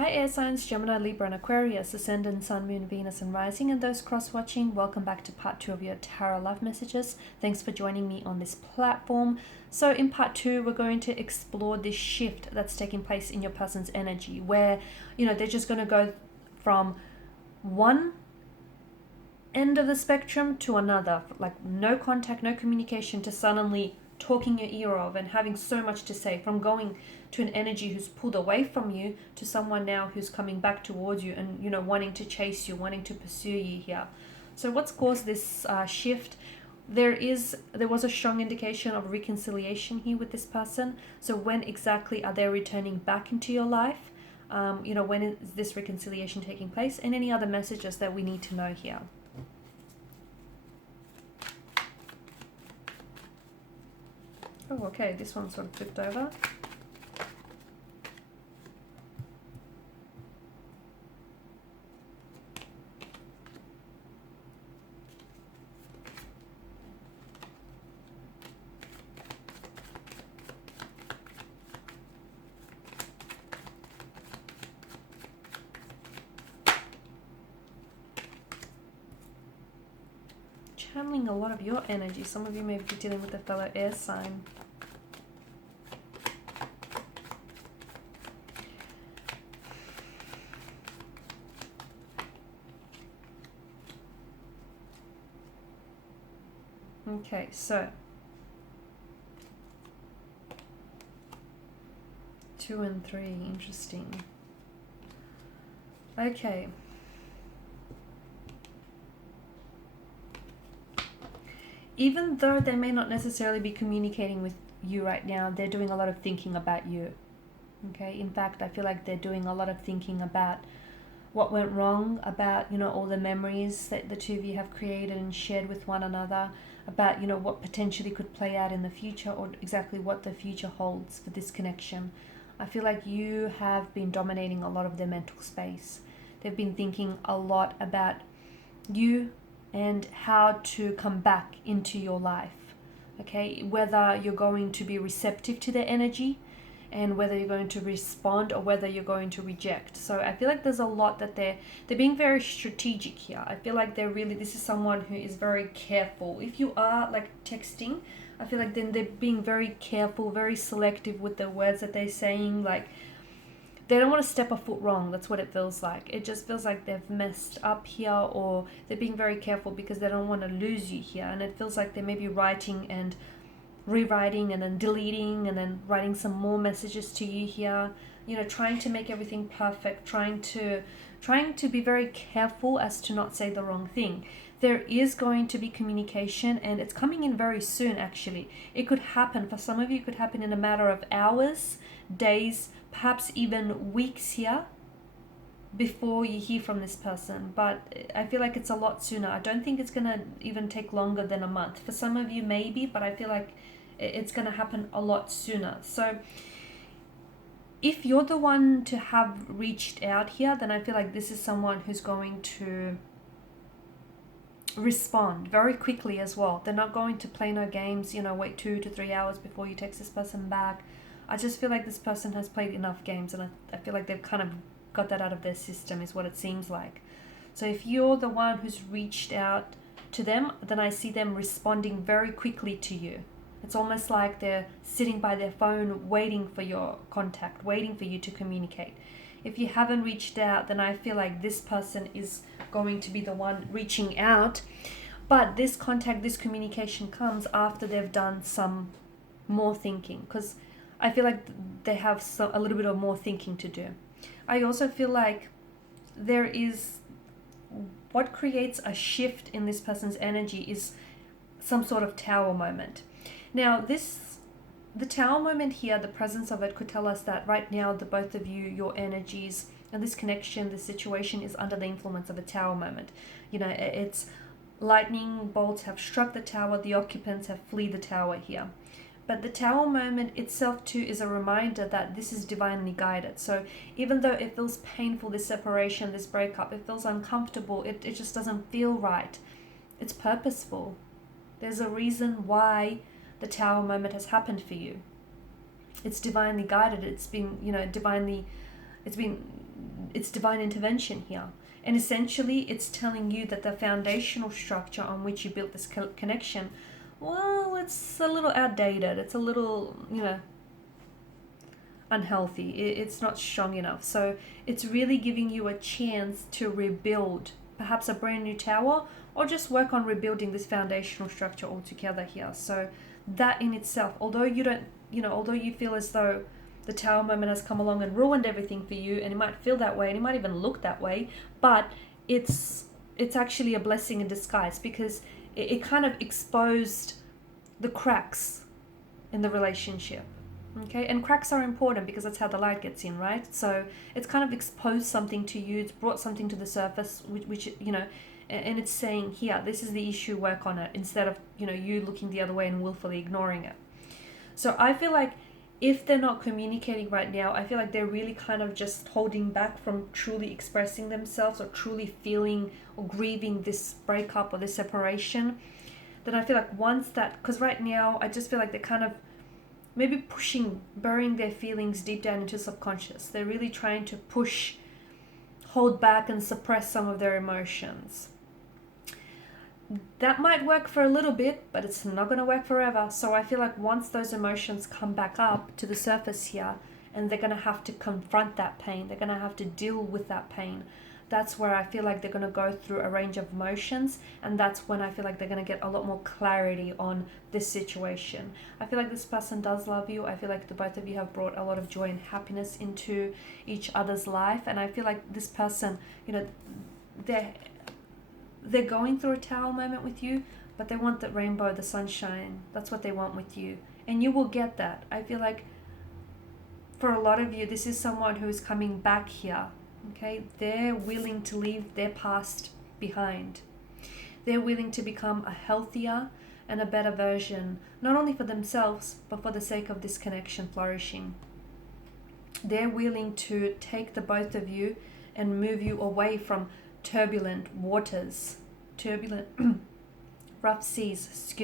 Hi air signs, Gemini, Libra and Aquarius, Ascendant, Sun, Moon, Venus and Rising, and those cross-watching, welcome back to part 2 of your Tarot Love Messages. Thanks for joining me on this platform. So in part 2, we're going to explore this shift that's taking place in your person's energy where, they're just going to go from one end of the spectrum to another, like no contact, no communication, to suddenly talking your ear off and having so much to say, from going to an energy who's pulled away from you to someone now who's coming back towards you and wanting to chase you, wanting to pursue you here. So what's caused this shift? There was a strong indication of reconciliation here with this person. So when exactly are they returning back into your life? When is this reconciliation taking place, and any other messages that we need to know here? Oh, okay, this one sort of flipped over. Channeling a lot of your energy. Some of you may be dealing with a fellow air sign. Okay, so 2 and 3, interesting. Okay. Even though they may not necessarily be communicating with you right now, they're doing a lot of thinking about you. Okay, in fact, I feel like they're doing a lot of thinking about what went wrong, about, all the memories that the two of you have created and shared with one another, about, what potentially could play out in the future, or exactly what the future holds for this connection. I feel like you have been dominating a lot of their mental space. They've been thinking a lot about you and how to come back into your life. Okay, whether you're going to be receptive to their energy, and whether you're going to respond or whether you're going to reject. So I feel like there's a lot that they're being very strategic here. I feel like this is someone who is very careful. If you are like texting, I feel like then they're being very careful, very selective with the words that they're saying. Like, they don't want to step a foot wrong. That's what it feels like. It just feels like they've messed up here, or they're being very careful because they don't want to lose you here. And it feels like they may be writing and rewriting and then deleting and then writing some more messages to you here, trying to make everything perfect, trying to be very careful as to not say the wrong thing. There is going to be communication, and it's coming in very soon. Actually, it could happen for some of you. It could happen in a matter of hours, days, perhaps even weeks here before you hear from this person. But I feel like it's a lot sooner. I don't think it's gonna even take longer than a month. For some of you maybe, but I feel like it's going to happen a lot sooner. So if you're the one to have reached out here, then I feel like this is someone who's going to respond very quickly as well. They're not going to play no games, wait 2 to 3 hours before you text this person back. I just feel like this person has played enough games, and I feel like they've kind of got that out of their system, is what it seems like. So if you're the one who's reached out to them, then I see them responding very quickly to you. It's almost like they're sitting by their phone waiting for your contact, waiting for you to communicate. If you haven't reached out, then I feel like this person is going to be the one reaching out. But this contact, this communication comes after they've done some more thinking, because I feel like they have a little bit of more thinking to do. I also feel like there is, what creates a shift in this person's energy is some sort of tower moment. Now, the tower moment here, the presence of it could tell us that right now, the both of you, your energies, and this connection, this situation is under the influence of a tower moment. It's lightning bolts have struck the tower, the occupants have fled the tower here. But the tower moment itself too is a reminder that this is divinely guided. So even though it feels painful, this separation, this breakup, it feels uncomfortable, it just doesn't feel right. It's purposeful. There's a reason why the tower moment has happened for you. It's divinely guided. It's been, it's been it's divine intervention here. And essentially, it's telling you that the foundational structure on which you built this connection, well, it's a little outdated. It's a little, unhealthy. It's not strong enough. So it's really giving you a chance to rebuild perhaps a brand new tower, or just work on rebuilding this foundational structure altogether here. So that in itself, although you don't, although you feel as though the tower moment has come along and ruined everything for you, and it might feel that way and it might even look that way, but it's actually a blessing in disguise, because it kind of exposed the cracks in the relationship. Okay, and cracks are important because that's how the light gets in, right? So it's kind of exposed something to you, it's brought something to the surface, which and it's saying here, this is the issue, work on it, instead of you looking the other way and willfully ignoring it. So I feel like if they're not communicating right now, I feel like they're really kind of just holding back from truly expressing themselves, or truly feeling or grieving this breakup or this separation. Then I feel like once that, because right now I just feel like they're kind of maybe burying their feelings deep down into subconscious. They're really trying to hold back and suppress some of their emotions. That might work for a little bit, but it's not going to work forever. So I feel like once those emotions come back up to the surface here, and they're going to have to confront that pain, they're going to have to deal with that pain, that's where I feel like they're going to go through a range of emotions, and that's when I feel like they're going to get a lot more clarity on this situation. I feel like this person does love you. I feel like the both of you have brought a lot of joy and happiness into each other's life, and I feel like this person, they're going through a tower moment with you, but they want the rainbow, the sunshine. That's what they want with you, and you will get that. I feel like for a lot of you, this is someone who is coming back here. Okay, they're willing to leave their past behind. They're willing to become a healthier and a better version, not only for themselves, but for the sake of this connection flourishing. They're willing to take the both of you and move you away from turbulent waters, rough seas,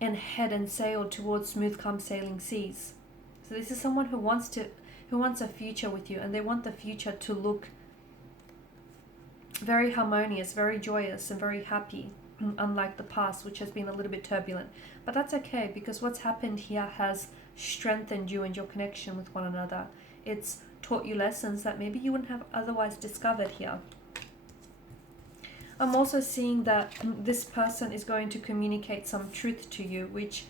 and head and sail towards smooth, calm sailing seas. So this is someone who wants a future with you, and they want the future to look very harmonious, very joyous, and very happy, unlike the past, which has been a little bit turbulent. But that's okay, because what's happened here has strengthened you and your connection with one another. It's taught you lessons that maybe you wouldn't have otherwise discovered here. I'm also seeing that this person is going to communicate some truth to you, which,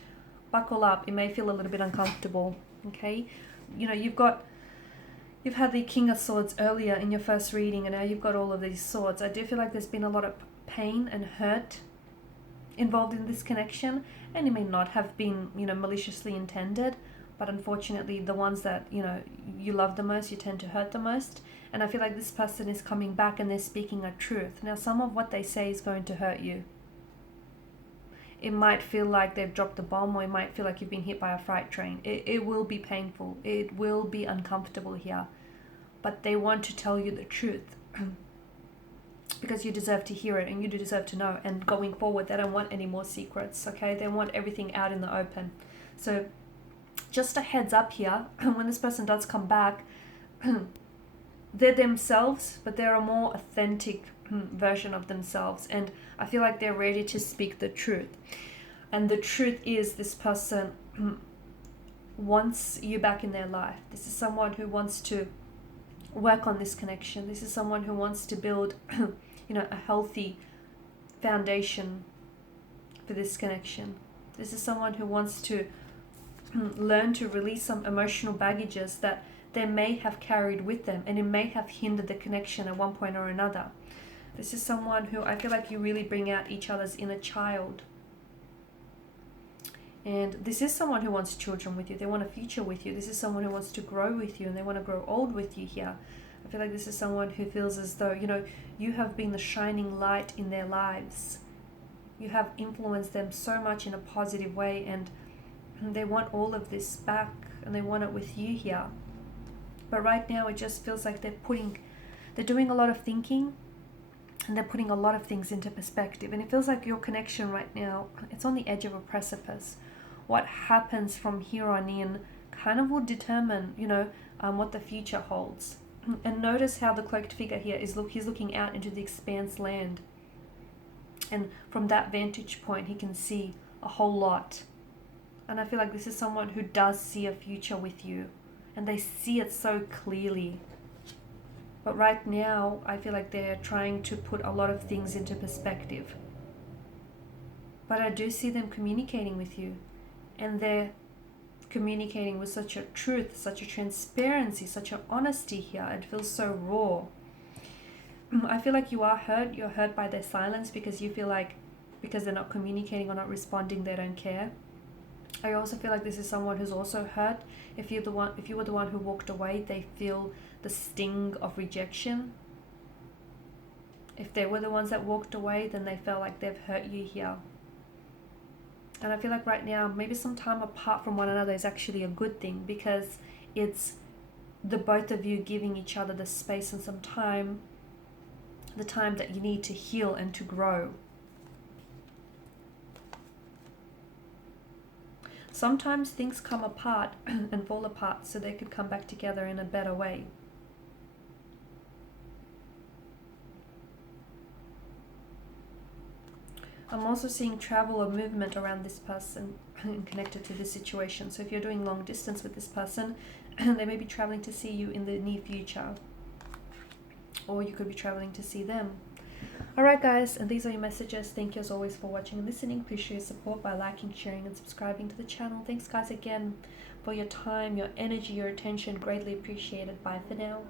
buckle up, it may feel a little bit uncomfortable. Okay, you've had the King of Swords earlier in your first reading, and now you've got all of these swords. I do feel like there's been a lot of pain and hurt involved in this connection, and it may not have been, maliciously intended, but unfortunately the ones that, you love the most, you tend to hurt the most. And I feel like this person is coming back and they're speaking a truth. Now, some of what they say is going to hurt you. It might feel like they've dropped a bomb, or it might feel like you've been hit by a freight train. It will be painful. It will be uncomfortable here. But they want to tell you the truth because you deserve to hear it, and you deserve to know. And going forward, they don't want any more secrets, okay? They want everything out in the open. So just a heads up here, when this person does come back, they're themselves, but they're a more authentic version of themselves, and I feel like they're ready to speak the truth. And the truth is, this person wants you back in their life. This is someone who wants to work on this connection. This is someone who wants to build a healthy foundation for this connection. This is someone who wants to learn to release some emotional baggages that they may have carried with them, and it may have hindered the connection at one point or another. This is someone who I feel like you really bring out each other's inner child. And this is someone who wants children with you. They want a future with you. This is someone who wants to grow with you, and they want to grow old with you here. I feel like this is someone who feels as though, you have been the shining light in their lives. You have influenced them so much in a positive way, and they want all of this back, and they want it with you here. But right now it just feels like they're doing a lot of thinking, and they're putting a lot of things into perspective. And it feels like your connection right now, it's on the edge of a precipice. What happens from here on in kind of will determine, what the future holds. And notice how the cloaked figure here is he's looking out into the expanse land. And from that vantage point, he can see a whole lot. And I feel like this is someone who does see a future with you. And they see it so clearly. But right now, I feel like they're trying to put a lot of things into perspective. But I do see them communicating with you. And they're communicating with such a truth, such a transparency, such an honesty here. It feels so raw. I feel like you are hurt. You're hurt by their silence because you feel like because they're not communicating or not responding, they don't care. I also feel like this is someone who's also hurt. If you were the one who walked away, they feel the sting of rejection. If they were the ones that walked away, then they felt like they've hurt you here. And I feel like right now, maybe some time apart from one another is actually a good thing, because it's the both of you giving each other the space and some time, the time that you need to heal and to grow. Sometimes things come apart and fall apart so they could come back together in a better way. I'm also seeing travel or movement around this person connected to this situation. So if you're doing long distance with this person, they may be traveling to see you in the near future. Or you could be traveling to see them. Alright guys, and these are your messages. Thank you as always for watching and listening. Please show your support by liking, sharing and subscribing to the channel. Thanks guys again for your time, your energy, your attention. Greatly appreciated. Bye for now.